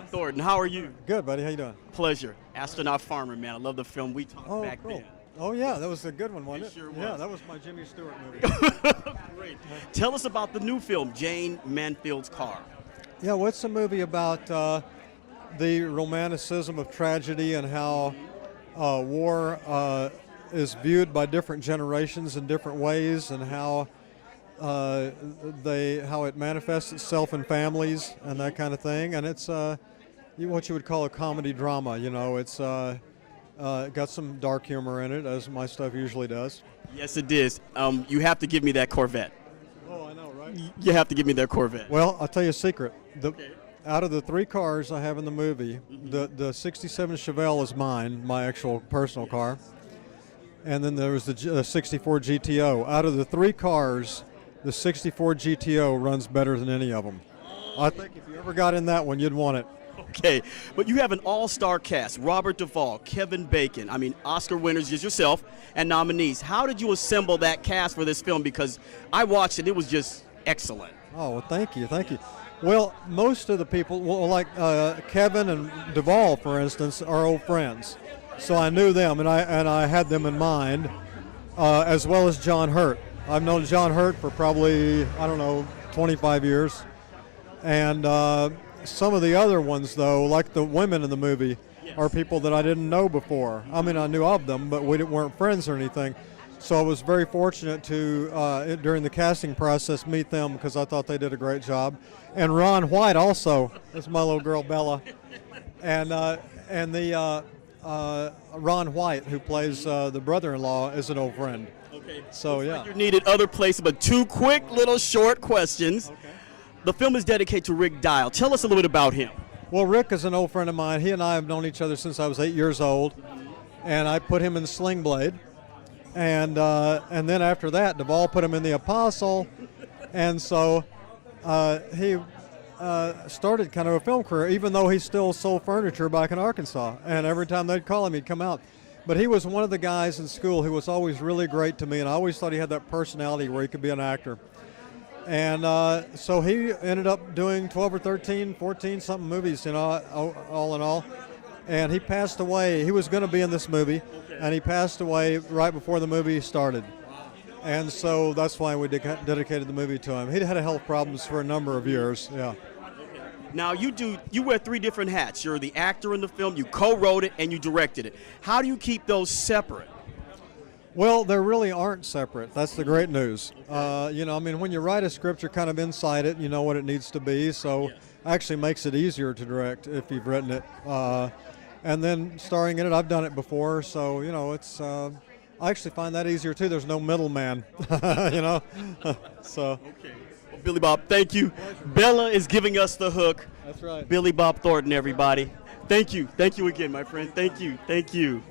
Bob Thornton. How are you? Good, buddy. How you doing? Pleasure. Astronaut Farmer, man. I love the film. We talked back cool. then. Oh, yeah, that was a good one, wasn't It it? sure Yeah, was. that was my Jimmy Stewart movie. Great. Tell us about the new film, Jayne, Mansfield's Car. Yeah, well, it's a movie about the romanticism of tragedy and how war is viewed by different generations in different ways, and how how it manifests itself in families and that kind of thing. And it's what you would call a comedy drama. You know, it's got some dark humor in it, as my stuff usually does. Yes, it is. You have to give me that Corvette. Oh, I know, right? You have to give me that Corvette. Well, I'll tell you a secret. Okay. Out of the 3 cars I have in the movie, the 67 Chevelle is mine, my actual personal car. And then there was the 64 GTO. Out of the 3 cars, the 64 GTO runs better than any of them. I think if you ever got in that one, you'd want it. Okay, but you have an all-star cast: Robert Duvall, Kevin Bacon. I mean, Oscar winners, just yourself, and nominees. How did you assemble that cast for this film? Because I watched it; it was just excellent. Oh, well, thank you. Well, most of the people, like Kevin and Duvall, for instance, are old friends, so I knew them, and I had them in mind, as well as John Hurt. I've known John Hurt for probably 25 years, and some of the other ones, though, like the women in the movie, are people that I didn't know before. I mean, I knew of them, but we weren't friends or anything. So I was very fortunate to, during the casting process, meet them because I thought they did a great job. And Ron White also, that's my little girl Bella, and the Ron White, who plays the brother-in-law, is an old friend. Okay. So yeah. You needed other places, but 2 quick little short questions. Okay. The film is dedicated to Rick Dial. Tell us a little bit about him. Well, Rick is an old friend of mine. He and I have known each other since I was 8 years old, and I put him in Sling Blade, and then after that, Duvall put him in The Apostle, and so he started kind of a film career, even though he still sold furniture back in Arkansas, and every time they'd call him, he'd come out. But he was one of the guys in school who was always really great to me, and I always thought he had that personality where he could be an actor. And so he ended up doing 12 or 13, 14 something movies, all in all. And he passed away. He was going to be in this movie, and he passed away right before the movie started. And so that's why we dedicated the movie to him. He'd had health problems for a number of years. Yeah. Now you wear 3 different hats. You're the actor in the film, you co-wrote it, and you directed it. How do you keep those separate? Well, they really aren't separate. That's the great news. When you write a script, you're kind of inside it. You know what it needs to be. So it actually makes it easier to direct if you've written it. And then starring in it, I've done it before. So, it's I actually find that easier, too. There's no middleman, so. Okay. Well, Billy Bob, thank you. Bella is giving us the hook. That's right. Billy Bob Thornton, everybody. Thank you. Thank you again, my friend. Thank you. Thank you.